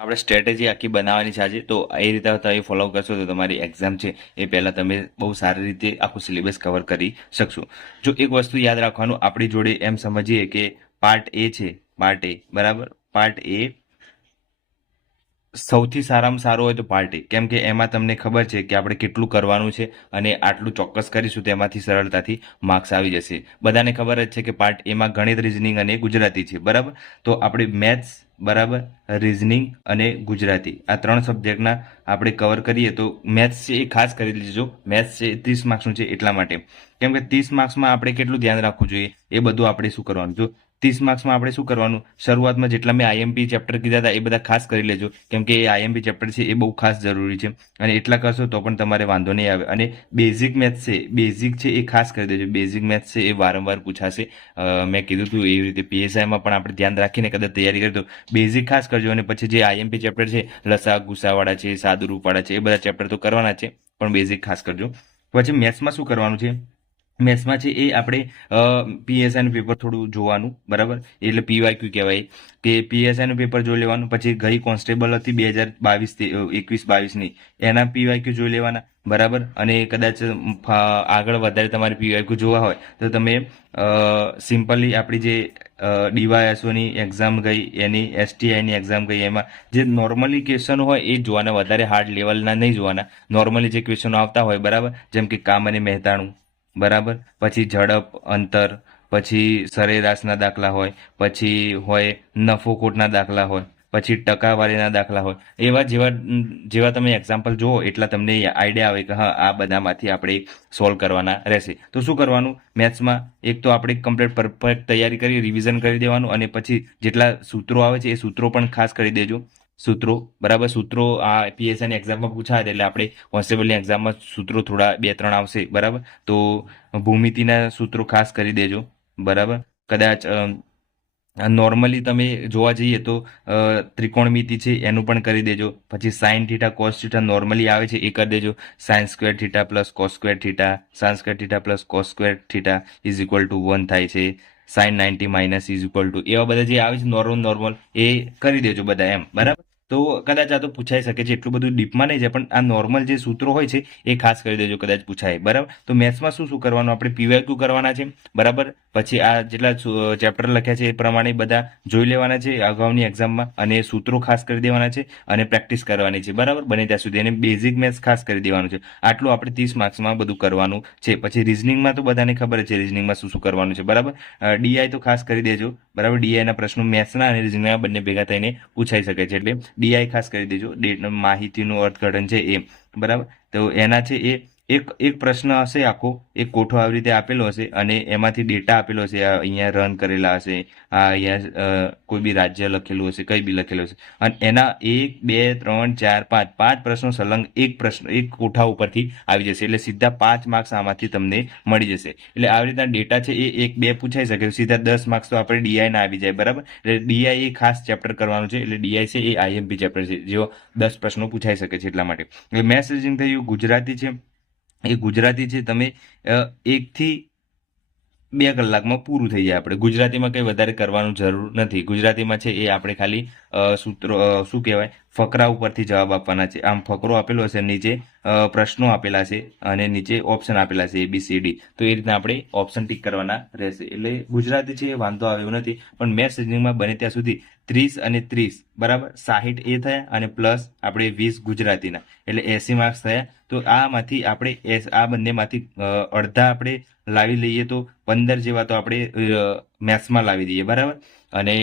આપણે સ્ટ્રેટેજી આખી બનાવવાની છે આજે, તો એ રીતે તમે ફોલો કરશો તો તમારી એક્ઝામ છે એ પહેલાં તમે બહુ સારી રીતે આખું સિલેબસ કવર કરી શકશો. જો એક વસ્તુ યાદ રાખવાનું, આપણી જોડે એમ સમજીએ કે પાર્ટ એ છે, પાર્ટ એ બરાબર. પાર્ટ એ સૌથી સારામાં સારું હોય તો પાર્ટ એ, કેમ કે એમાં તમને ખબર છે કે આપણે કેટલું કરવાનું છે અને આટલું ચોક્કસ કરીશું તો એમાંથી સરળતાથી માર્ક્સ આવી જશે. બધાને ખબર જ છે કે પાર્ટ એમાં ગણિત, રિઝનિંગ અને ગુજરાતી છે બરાબર. તો આપણે મેથ્સ બરાબર, રિઝનિંગ અને ગુજરાતી આ 3 સબ્જેક્ટના આપણે કવર કરીએ તો મેથ્સ છે એ ખાસ કરી લેજો. મેથ્સ છે 30 માર્ક્સનું છે એટલા માટે, કેમ કે 30 માર્ક્સમાં આપણે કેટલું ધ્યાન રાખવું જોઈએ એ બધું આપણે શું કરવાનું. જો 30 માર્ક્સમાં આપણે શું કરવાનું, શરૂઆતમાં જેટલા મેં આઈએમપી ચેપ્ટર કીધા હતા એ બધા ખાસ કરી લેજો, કેમ કે એ આઈએમપી ચેપ્ટર છે એ બહુ ખાસ જરૂરી છે અને એટલા કરશો તો પણ તમારે વાંધો નહીં આવે. અને બેઝિક મેથ્સ છે, બેઝિક છે એ ખાસ કરી દેજો. બેઝિક મેથ્સ છે એ વારંવાર પૂછાશે. મેં કીધું હતું એવી રીતે પીએસઆઈમાં પણ આપણે ધ્યાન રાખીને કદાચ તૈયારી કરી તો બેઝિક ખાસ કરજો. અને પછી જે આઈએમપી ચેપ્ટર છે, લસા ગુસાવાળા છે, સાદુરૂપવાળા છે, એ બધા ચેપ્ટર તો કરવાના છે, પણ બેઝિક ખાસ કરજો. પછી મેથ્સમાં શું કરવાનું છે, મેથ્સમાં છે એ આપણે પીએસઆઈનું પેપર થોડું જોવાનું બરાબર, એટલે પીવાયક્યુ કહેવાય કે પીએસઆઈનું પેપર જોઈ લેવાનું. પછી ગઈ કોન્સ્ટેબલ હતી 2022 21-22ની, એના પીવાયક્યુ જોઈ લેવાના બરાબર. અને કદાચ આગળ વધારે તમારે પીવાયક્યુ જોવા હોય તો તમે સિમ્પલી આપણી જે ડીવાયએસઓની એક્ઝામ ગઈ, એની એસટીઆઈની એક્ઝામ ગઈ, એમાં જે નોર્મલી ક્વેશ્ચનો હોય એ જોવાના, વધારે હાર્ડ લેવલના નહીં જોવાના. નોર્મલી જે ક્વેશ્ચનો આવતા હોય બરાબર, જેમ કે કામ અને મહેતાણું બરાબર, પછી ઝડપ, અંતર, પછી સરેરાશના દાખલા હોય, પછી હોય નફો ખોટના દાખલા હોય, પછી ટકાવારીના દાખલા હોય, એવા જેવા જેવા તમે એક્ઝામ્પલ જુઓ એટલા તમને આઈડિયા આવે કે હા આ બધામાંથી આપણે સોલ્વ કરવાના રહેશે. તો શું કરવાનું મેથ્સમાં, એક તો આપણે કમ્પ્લીટ પરફેક્ટ તૈયારી કરી રિવિઝન કરી દેવાનું, અને પછી જેટલા સૂત્રો આવે છે એ સૂત્રો પણ ખાસ કરી દેજો. સૂત્રો બરાબર, સૂત્રો આ પીએસઆઈની એક્ઝામમાં પૂછાય એટલે આપણે કોન્સ્ટેબલની એક્ઝામમાં સૂત્રો થોડા 2-3 આવશે બરાબર. તો ભૂમિતિના સૂત્રો ખાસ કરી દેજો બરાબર. કદાચ નોર્મલી તમે જોવા જઈએ તો ત્રિકોણમિતિ છે એનું પણ કરી દેજો. પછી sine theta cos theta normally આવે છે એ કરી દેજો. Sine square theta plus cos square theta, sine square theta plus cos square theta is equal to 1 થાય છે. Sine 90 minus is equal to, એવા બધા જે આવે છે નોર્મલ એ કરી દેજો બધા એમ બરાબર. તો કદાચ આ તો પૂછાઈ શકે છે, એટલું બધું ડીપમાં નહીં જાય, પણ આ નોર્મલ જે સૂત્રો હોય છે એ ખાસ કરી દેજો, કદાચ પૂછાય બરાબર. તો મેથ્સમાં શું શું કરવાનું, આપણે પીવાયક્યુ કરવાના છે બરાબર. પછી આ જેટલા ચેપ્ટર લખ્યા છે એ પ્રમાણે બધા જોઈ લેવાના છે અગાઉની એક્ઝામમાં, અને સૂત્રો ખાસ કરી દેવાના છે, અને પ્રેક્ટિસ કરવાની છે બરાબર બને ત્યાં સુધી, અને બેઝિક મેથ્સ ખાસ કરી દેવાનું છે. આટલું આપણે 30 માર્ક્સમાં બધું કરવાનું છે. પછી રિઝનિંગમાં તો બધાને ખબર છે રિઝનિંગમાં શું શું કરવાનું છે બરાબર. ડીઆઈ તો ખાસ કરી દેજો બરાબર. ડીઆઈના પ્રશ્નો મેથ્સના અને રિઝનિંગના બંને ભેગા થઈને પૂછાઈ શકે છે, એટલે ડીઆઈ ખાસ કરી દેજો. માહિતીનું અર્થઘટન છે એ બરાબર. તો એના છે એ એક પ્રશ્ન હશે આખો, એક કોઠો આવી રીતે આપેલો હશે અને એમાંથી ડેટા આપેલો હશે. અહીંયા રન કરેલા હશે, આ અહીંયા કોઈ બી રાજ્ય લખેલું હશે, કઈ બી લખેલું હશે, અને એના 1 2 3 4 5 5 પ્રશ્નો સલંગ એક પ્રશ્ન એક કોઠા ઉપરથી આવી જશે, એટલે સીધા 5 માર્ક્સ આમાંથી તમને મળી જશે. એટલે આવી રીતના ડેટા છે એ 1 2 પૂછાઈ શકે, સીધા 10 માર્ક્સ તો આપણે ડીઆઈ ના આવી જાય બરાબર. એટલે ડીઆઈ એ ખાસ ચેપ્ટર કરવાનું છે, એટલે ડીઆઈ છે એ આઈએમપી ચેપ્ટર છે, જેઓ 10 પ્રશ્નો પૂછાઈ શકે છે એટલા માટે. એટલે મેથ્સ રીઝનિંગ થયું. ગુજરાતી છે એ ગુજરાતી છે તમે 1 થી 2 કલાકમાં પૂરું થઈ જાય. આપણે ગુજરાતીમાં કંઈ વધારે કરવાનું જરૂર નથી. ગુજરાતીમાં છે એ આપણે ખાલી સૂત્રો શું કહેવાય ફકરા ઉપરથી જવાબ આપવાના છે. આમ ફકરો આપેલો હશે, નીચે પ્રશ્નો આપેલા છે અને નીચે ઓપ્શન આપેલા છે ABCD, તો એ રીતના આપણે ઓપ્શન ટીક કરવાના રહેશે. એટલે ગુજરાતી છે એ વાંધો આવે એવું નથી, પણ મેથ્સ રીઝનિંગમાં બને ત્યાં સુધી 30 અને 30 બરાબર 60 એ થયા, અને પ્લસ આપણે 20 ગુજરાતીના, એટલે 80 માર્ક્સ થયા. તો આમાંથી આપણે આ બંનેમાંથી અડધા આપણે લાવી લઈએ તો 15 જેવા તો આપણે મેથ્સમાં લાવી દઈએ બરાબર. અને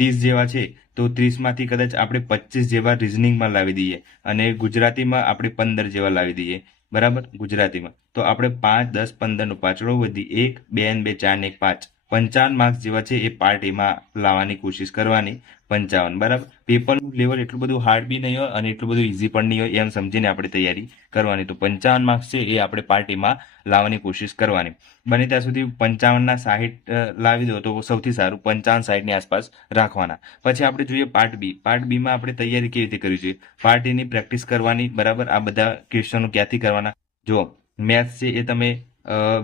30 જેવા છે તો 30માંથી કદાચ આપણે 25 જેવા રિઝનિંગમાં લાવી દઈએ, અને ગુજરાતીમાં આપણે 15 જેવા લાવી દઈએ બરાબર. ગુજરાતીમાં તો આપણે 5 10 15 પાછળો વધી 1 2 2 4 ને 5 55 માર્ક્સ જેવા છે એ પાર્ટ એમાં લાવવાની કોશિશ કરવાની. 55 બરાબર. પેપરનું લેવલ એટલું બધું હાર્ડ બી નહીં હોય અને એટલું બધું ઇઝી પણ નહીં હોય, એમ સમજીને આપણે તૈયારી કરવાની. તો 55 માર્ક્સ છે એ આપણે પાર્ટીમાં લાવવાની કોશિશ કરવાની. બને ત્યાં સુધી 55 ના 60 લાવી દો તો સૌથી સારું. 55 60 ની આસપાસ રાખવાના. પછી આપણે જોઈએ પાર્ટ બી. પાર્ટ બીમાં આપણે તૈયારી કેવી રીતે કરવી જોઈએ, પાર્ટ એની પ્રેક્ટિસ કરવાની બરાબર. આ બધા ક્વેશ્ચનો ક્યાંથી કરવાના, જો મેથ્સ છે એ તમે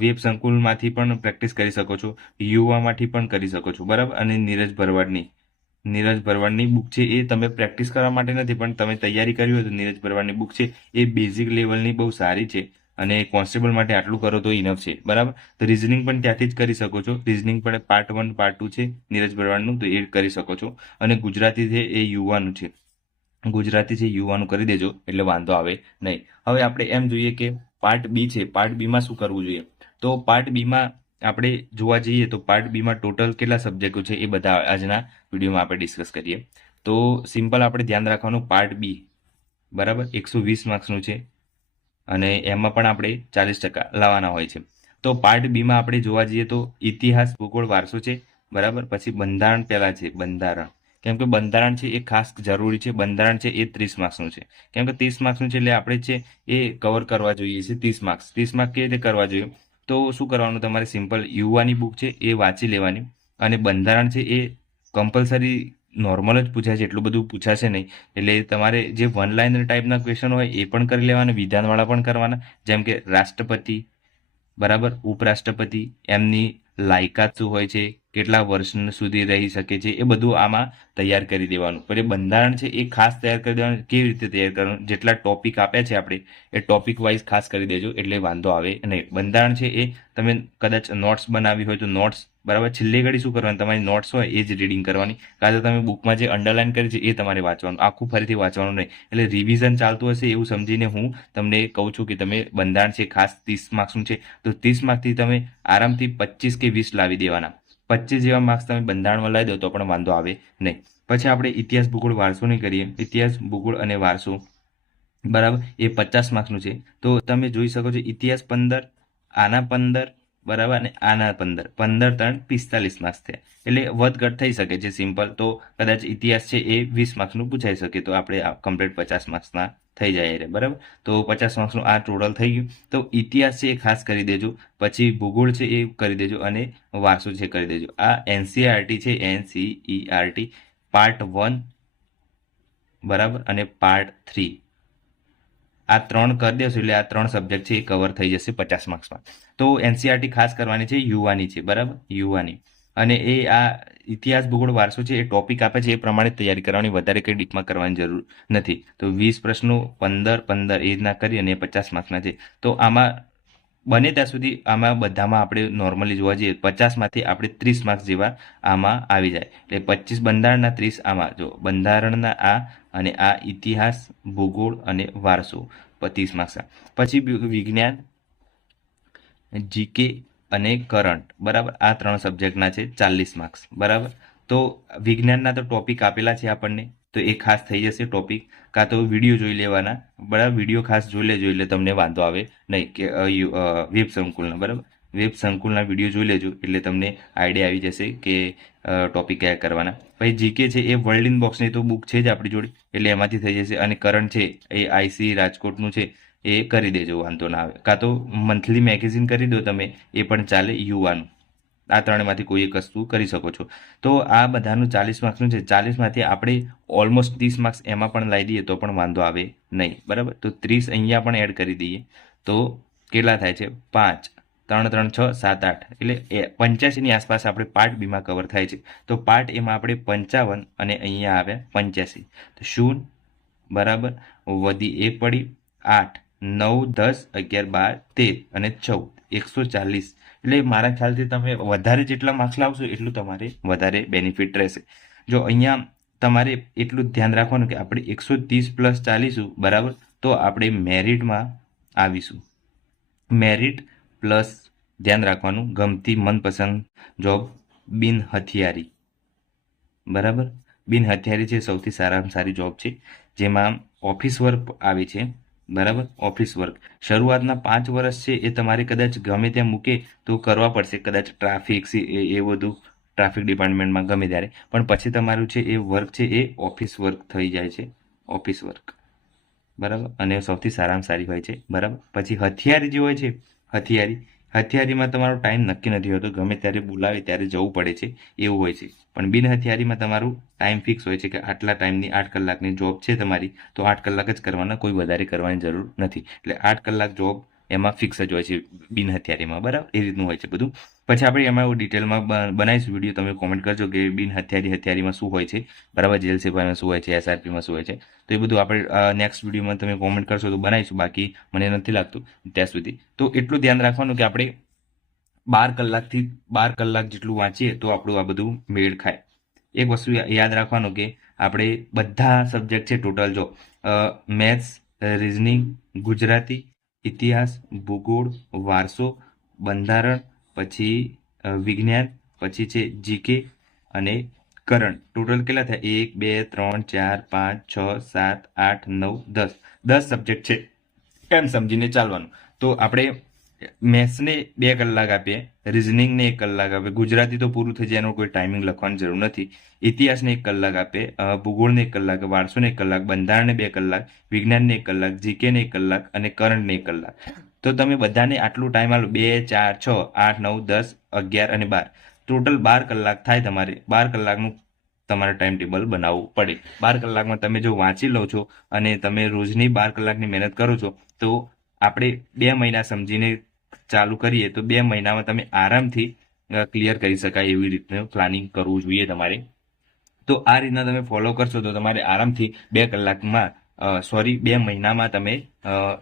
વેબ સંકુલમાંથી પણ પ્રેક્ટિસ કરી શકો છો, યુવામાંથી પણ કરી શકો છો બરાબર, અને નીરજ ભરવાડની નીરજ ભરવાડની બુક છે એ તમે પ્રેક્ટિસ કરવા માટે નથી, પણ તમે તૈયારી કરી હોય તો નીરજ ભરવાડની બુક છે એ બેઝિક લેવલની બહુ સારી છે, અને કોન્સ્ટેબલ માટે આટલું કરો તો ઇનફ છે, બરાબર. તો રિઝનિંગ પણ ત્યાંથી જ કરી શકો છો. રિઝનિંગ પણ પાર્ટ 1 પાર્ટ 2 છે નીરજ ભરવાડનું, તો એ કરી શકો છો. અને ગુજરાતી છે એ યુવાનું છે, ગુજરાતી છે યુવાનું કરી દેજો એટલે વાંધો આવે નહીં. હવે આપણે એમ જોઈએ કે પાર્ટ બી છે, પાર્ટ બીમાં શું કરવું જોઈએ. તો પાર્ટ બીમાં આપણે જોવા જઈએ તો પાર્ટ બીમાં ટોટલ કેટલા સબ્જેક્ટો છે એ બધા આજના વિડીયોમાં આપણે ડિસ્કસ કરીએ. તો સિમ્પલ આપણે ધ્યાન રાખવાનું, પાર્ટ બી બરાબર 120 માર્ક્સનું છે, અને એમાં પણ આપણે 40% લાવવાના હોય છે. તો પાર્ટ બીમાં આપણે જોવા જઈએ તો ઇતિહાસ, ભૂગોળ, વારસો છે, બરાબર. પછી બંધારણ પહેલા છે, બંધારણ. કેમ કે બંધારણ છે એ ખાસ જરૂરી છે. બંધારણ છે એ 30 માર્ક્સનું છે. કેમ કે 30 માર્ક્સનું છે એટલે આપણે છે એ કવર કરવા જોઈએ છે 30 માર્ક્સ. 30 માર્ક કેવી રીતે કરવા જોઈએ, તો શું કરવાનું, તમારે સિમ્પલ યુવાની બુક છે એ વાંચી લેવાની, અને બંધારણ છે એ કમ્પલસરી નોર્મલ જ પૂછાય છે, એટલું બધું પૂછાશે નહીં. એટલે તમારે જે વન લાઇનર ટાઈપના ક્વેશ્ચન હોય એ પણ કરી લેવાના, વિધાનવાળા પણ કરવાના. જેમ કે રાષ્ટ્રપતિ, બરાબર, ઉપરાષ્ટ્રપતિ, એમની લાયકાત શું હોય છે, કેટલા વર્ષ સુધી રહી શકે છે, એ બધું આમાં તૈયાર કરી દેવાનું. પછી બંધારણ છે એ ખાસ તૈયાર કરી દેવાનું. કેવી રીતે તૈયાર કરવાનું, જેટલા ટોપિક આપ્યા છે આપણે એ ટોપિક વાઇઝ ખાસ કરી દેજો એટલે વાંધો આવે નહીં. બંધારણ છે એ તમે કદાચ નોટ્સ બનાવી હોય તો નોટ્સ, બરાબર, છેલ્લી ઘડી શું કરવાનું, તમારી નોટ્સ હોય એ જ રીડિંગ કરવાની, કાં તો તમે બુકમાં જે અંડરલાઇન કરી છે એ તમારે વાંચવાનું, આખું ફરીથી વાંચવાનું નહીં. એટલે રિવિઝન ચાલતું હશે એવું સમજીને હું તમને કહું છું કે તમે બંધારણ છે ખાસ 30 માર્ક્સનું છે, તો 30 માર્કથી તમે આરામથી 25 કે 20 લાવી દેવાના. 25 જેવા માર્ક્સ તમે બંધારણમાં લાવી દો તો પણ વાંધો આવે નહીં. પછી આપણે ઇતિહાસ, ભૂગોળ, વારસોની કરીએ. ઇતિહાસ, ભૂગોળ અને વારસો, બરાબર, એ 50 માર્ક્સનું છે. તો તમે જોઈ શકો છો ઇતિહાસ 15, આના 15, બરાબર, અને આના 15, 15 3 45 માર્ક્સ થયા. એટલે વધઘટ થઈ શકે છે સિમ્પલ. તો કદાચ ઇતિહાસ છે એ 20 માર્ક્સનું પૂછાઈ શકે, તો આપણે કમ્પ્લીટ 50 માર્ક્સના થઈ જાય રે, બરાબર. તો 50 માર્ક્સનું આ ટોટલ થઈ ગયું. તો ઇતિહાસ છે એ ખાસ કરી દેજો, પછી ભૂગોળ છે એ કરી દેજો, અને વારસો છે કરી દેજો. આ એનસીઈઆરટી છે, એનસીઈઆરટી પાર્ટ 1, બરાબર, અને પાર્ટ 3, આ 3 કરી દેશો એટલે આ 3 સબ્જેક્ટ છે એ કવર થઈ જશે 50 માર્ક્સમાં. તો એનસીઈઆરટી ખાસ કરવાની છે, યુવાની છે, બરાબર, યુવાની. અને એ આ ઇતિહાસ, ભૂગોળ, વારસો છે એ ટોપિક આપે છે એ પ્રમાણે તૈયારી કરવાની, વધારે કંઈ ડીપમાં કરવાની જરૂર નથી. તો 20 પ્રશ્નો 15 15 એ રીતના કરી અને 50 માર્ક્સના છે. તો આમાં બને ત્યાં સુધી આમાં બધામાં આપણે નોર્મલી જોવા જઈએ 50માંથી આપણે 30 માર્ક્સ જેવા આમાં આવી જાય. એટલે 25 બંધારણના, 30 આમાં. જો બંધારણના આ, અને આ ઇતિહાસ, ભૂગોળ અને વારસો 25 માર્ક્સ. પછી વિજ્ઞાન, જીકે અને કરંટ, બરાબર, આ 3 સબ્જેક્ટના છે 40 માર્ક્સ, બરાબર. તો વિજ્ઞાનના તો ટોપિક આપેલા છે આપણને, તો એ ખાસ થઈ જશે ટોપિક, કાં તો વિડીયો જોઈ લેવાના, બરાબર. વિડીયો ખાસ જોઈ લેજો એટલે તમને વાંધો આવે નહીં. કે વેબ સંકુલના, બરાબર, વેબ સંકુલના વિડીયો જોઈ લેજો એટલે તમને આઈડિયા આવી જશે કે ટોપિક કયા કરવાના. પછી જીકે છે એ વર્લ્ડ ઇન બોક્સની તો બુક છે જ આપણી જોડે, એટલે એમાંથી થઈ જશે. અને કરંટ છે એ આઈસી રાજકોટનું છે, એ કરી દેજો, વાંધો ના આવે. કાં તો મંથલી મેગેઝિન કરી દો તમે, એ પણ ચાલે, યુવાનું. આ 3માંથી કોઈ એક વસ્તુ કરી શકો છો. તો આ બધાનું 40 માર્ક્સનું છે. 40માંથી આપણે ઓલમોસ્ટ 30 માર્ક્સ એમાં પણ લાવી દઈએ તો પણ વાંધો આવે નહીં, બરાબર. તો 30 અહીંયા પણ એડ કરી દઈએ તો કેટલા થાય છે, 5 3 3 6 7 8, એટલે 85ની આસપાસ આપણે પાર્ટ બીમાં કવર થાય છે. તો પાર્ટ એમાં આપણે 55 અને અહીંયા આવ્યા 85. તો 0, બરાબર, વધી 1 પડી, 8 9 10 11 12 13 અને 14, 140. એટલે મારા ખ્યાલથી તમે વધારે જેટલા માર્ક્સ લાવશો એટલું તમારે વધારે બેનિફિટ રહેશે. જો અહીંયા તમારે એટલું જ ધ્યાન રાખવાનું કે આપણે 130 પ્લસ ચાલીશું, બરાબર, તો આપણે મેરિટમાં આવીશું. મેરિટ પ્લસ ધ્યાન રાખવાનું, ગમતી મનપસંદ જોબ બિન હથિયારી, બરાબર. બિન હથિયારી છે સૌથી સારામાં સારી જોબ છે, જેમાં ઓફિસ વર્ક આવે છે, બરાબર. ઓફિસ વર્ક શરૂઆતના 5 વર્ષ છે એ તમારે કદાચ ગમે ત્યાં મૂકે તો કરવા પડશે, કદાચ ટ્રાફિક એ બધું ટ્રાફિક ડિપાર્ટમેન્ટમાં ગમે ત્યારે, પણ પછી તમારું છે એ વર્ક છે એ ઓફિસ વર્ક થઈ જાય છે, ઓફિસ વર્ક, બરાબર. અને સૌથી સારામાં સારી હોય છે, બરાબર. પછી હથિયારી જે હોય છે, હથિયારીમાં તમારો ટાઈમ નક્કી નથી હોતો, ગમે ત્યારે બોલાવે ત્યારે જવું પડે છે, એવું હોય છે. પણ બિન હથિયારીમાં તમારું ટાઈમ ફિક્સ હોય છે કે આટલા ટાઈમની 8 કલાકની જોબ છે તમારી, તો 8 કલાક જ કરવાના, કોઈ વધારે કરવાની જરૂર નથી. એટલે 8 કલાક જોબ એમાં ફિક્સ જ હોય છે બિન હથિયારીમાં, બરાબર? એ રીતનું હોય છે બધું. પછી આપણે એમાં ડિટેલમાં બનાવીશું વિડીયો. તમે કોમેન્ટ કરજો કે બિન હથિયારીમાં શું હોય છે, બરાબર? જેલ સિપાહીમાં શું હોય છે, એસઆરપીમાં શું હોય છે. તો એ બધું આપણે નેક્સ્ટ વિડીયોમાં તમે કોમેન્ટ કરશો તો બનાવીશું. બાકી મને નથી લાગતું ત્યાં સુધી. તો એટલું ધ્યાન રાખવાનું કે આપણે 12 કલાક જેટલું વાંચીએ તો આપણું આ બધું મેળ ખાય. એક વસ્તુ યાદ રાખવાનું કે આપણે બધા સબ્જેક્ટ છે ટોટલ, જો મેથ્સ, રિઝનિંગ, ગુજરાતી, ઇતિહાસ, ભૂગોળ, વારસો, બંધારણ, પછી વિજ્ઞાન, પછી છે જીકે અને કરંટ. ટોટલ કેટલા થાય? 1 2 3 4 5 6 7 8 9 10 સબ્જેક્ટ છે એમ સમજીને ચાલવાનું. તો આપણે મેથ્સને 2 કલાક આપીએ, રિઝનિંગને 1 કલાક આપીએ, ગુજરાતી તો પૂરું થઈ જાય, એનો કોઈ ટાઈમિંગ લખવાની જરૂર નથી. ઇતિહાસને 1 કલાક આપીએ, ભૂગોળને 1 કલાક, વારસોને 1 કલાક, બંધારણને 2 કલાક, વિજ્ઞાનને 1 કલાક, જીકેને 1 કલાક અને કરંટને 1 કલાક. તો તમે બધાને આટલું ટાઈમ આલો, 2 4 6 8 9 10 11 અને 12, ટોટલ 12 કલાક થાય તમારે. 12 કલાકનું તમારે ટાઈમ ટેબલ બનાવવું પડે. 12 કલાકમાં તમે જો વાંચી લો છો અને તમે રોજની 12 કલાકની મહેનત કરો છો, તો આપણે 2 મહિના સમજીને ચાલુ કરીએ તો 2 મહિનામાં તમે આરામથી ક્લિયર કરી શકાય એવી રીતનું પ્લાનિંગ કરવું જોઈએ તમારે. તો આ રીતના તમે ફોલો કરશો તો તમારે આરામથી 2 કલાકમાં 2 મહિનામાં તમે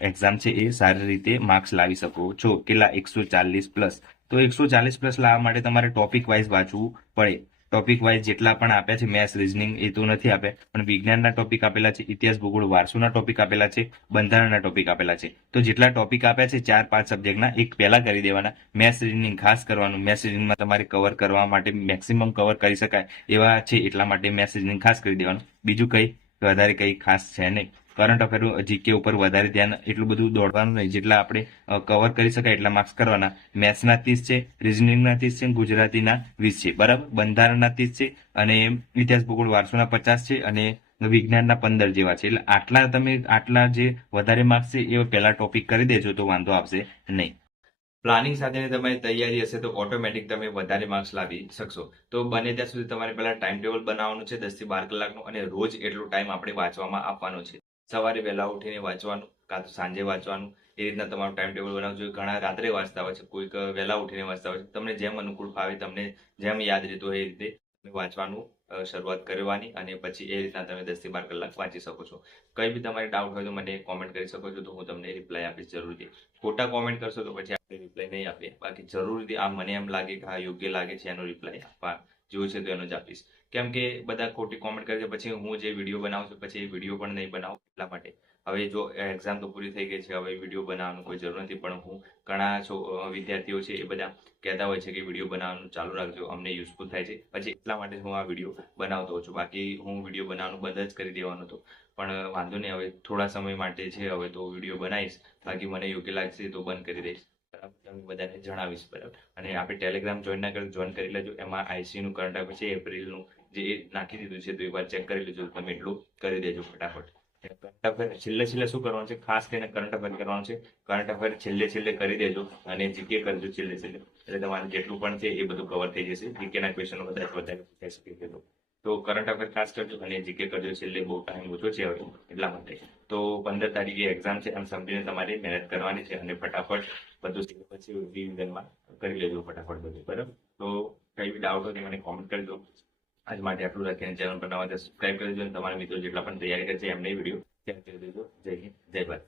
એક્ઝામ છે એ સારી રીતે માર્ક્સ લાવી શકો છો. કેટલા? 140 પ્લસ. તો 140 પ્લસ લાવવા માટે તમારે ટોપિક વાઇઝ વાંચવું પડે. ટોપિક વાઇઝ જેટલા પણ આપ્યા છે, મેથ્સ, રિઝનિંગ એ તો નથી આપ્યા, પણ વિજ્ઞાનના ટોપિક આપેલા છે, ઇતિહાસ, ભૂગોળ, વારસોના ટોપિક આપેલા છે, બંધારણના ટોપિક આપેલા છે. તો જેટલા ટોપિક આપ્યા છે 4-5 સબ્જેક્ટના, એક પહેલા કરી દેવાના. મેથ્સ રીઝનિંગ ખાસ કરવાનું. મેથ્સ રીઝનિંગમાં તમારે કવર કરવા માટે મેક્સિમમ કવર કરી શકાય એવા છે, એટલા માટે મેથ્સ રીઝનિંગ ખાસ કરી દેવાનું. બીજું કંઈ વધારે કંઈ ખાસ છે નહીં. કરંટ અફેર, જીકે ઉપર વધારે ધ્યાન એટલું બધું દોડવાનું નહીં. જેટલા આપણે કવર કરી શકાય એટલા માર્ક્સ કરવાના. મેથ્સના 30 છે, રિઝનિંગના 30 છે, ગુજરાતીના 20 છે, બરાબર? બંધારણના 30 છે અને ઇતિહાસ, ભૂગોળ, વારસોના 50 છે અને વિજ્ઞાનના 15 જેવા છે. એટલે આટલા જે વધારે માર્ક્સ છે એ પહેલા ટોપિક કરી દેજો તો વાંધો આવશે નહીં. પ્લાનિંગ સાથેની તમારી તૈયારી હશે તો ઓટોમેટિક તમે વધારે માર્ક્સ લાવી શકશો. તો બને ત્યાં સુધી તમારે પહેલા ટાઈમ ટેબલ બનાવવાનું છે 10 થી 12 કલાકનું, અને રોજ એટલો ટાઈમ આપણે વાંચવામાં આપવાનો છે. સવારે વહેલા ઉઠીને વાંચવાનું, કાં તો સાંજે વાંચવાનું. એ રીતના તમારું ટાઈમ ટેબલ બનાવવું જોઈએ. ઘણા રાત્રે વાંચતા હોય છે, કોઈક વહેલા ઉઠીને વાંચતા હોય છે. તમને જેમ અનુકૂળ ફાવે, તમને જેમ યાદ રહેતું હોય એ રીતે વાંચવાનું શરૂઆત કરવાની, અને પછી એ રીતના તમે 10 થી 12 કલાક વાંચી શકો છો. કંઈ બી તમારે ડાઉટ હોય તો મને કોમેન્ટ કરી શકો છો, તો હું તમને રિપ્લાય આપીશ જરૂરથી. ખોટા કોમેન્ટ કરશો તો પછી આપણે રિપ્લાય નહીં આપીએ. બાકી જરૂરથી આ મને એમ લાગે કે આ યોગ્ય લાગે છે એનો રિપ્લાય આપવા જેવું છે તો એનો જ આપીશ. કેમ કે બધા ખોટી કોમેન્ટ કરે છે, પછી હું જે વિડીયો બનાવું છું પછી એ વિડીયો પણ નહીં બનાવું. એટલા માટે હવે જો એક્ઝામ તો પૂરી થઈ ગઈ છે, હવે વિડીયો બનાવવાનું કોઈ જરૂર નથી, પણ હું ઘણા વિદ્યાર્થીઓ છે એ બધા કહેતા હોય છે કે વિડીયો બનાવવાનું ચાલુ રાખજો, અમને યુઝફુલ થાય છે, પછી એટલા માટે હું આ વિડીયો બનાવતો હોઉં છું. બાકી હું વિડીયો બનાવવાનું બંધ જ કરી દેવાનો હતો, પણ વાંધો નહીં, હવે થોડા સમય માટે છે, હવે તો વિડીયો બનાવીશ. બાકી મને યોગ્ય લાગશે તો બંધ કરી દઈશ. તમે બધાને જણાવીશ, બરાબર? અને આપણે ટેલિગ્રામ જોઈન ના કરી, જોઈન કરી લેજો. એમાં આઈસીનું કરંટ અફેર છે એપ્રિલનું જે નાખી દીધું છે, તો એકવાર ચેક કરી લેજો. તમે એટલું કરી દેજો ફટાફટ. કરંટ અફેર છેલ્લે શું કરવાનું છે? ખાસ કરીને કરંટ અફેર કરવાનું છે. કરંટ અફેર છેલ્લે કરી દેજો અને જીકે કરજો છેલ્લે. એટલે તમારે જેટલું પણ છે એ બધું કવર થઈ જશે. જીકેના ક્વેશ્ચનો કદાચ વધારે પૂછાઈ શકે છે તો કરંટ અફેર ખાસ કરજો અને જીકે કરજો છેલ્લે. બહુ ટાઈમ ઓછો છે હવે એટલા માટે. તો 15 તારીખે એક્ઝામ છે, એમ સમજીને તમારે મહેનત કરવાની છે અને ફટાફટ બધું પછી રિવિઝનમાં કરી લેજો ફટાફટ બધું, બરાબર? તો કઈ બી ડાઉટ હોય તો મને કોમેન્ટ કરી દો. આજ માટે આટલું રાખીને ચેનલ પર નવા સબસ્ક્રાઇબ કરી દેજો અને તમારા મિત્રો જેટલા પણ તૈયારી કરે છે એમને વિડીયો શેર કરી દેજો. જય હિન્દ, જય ભારત.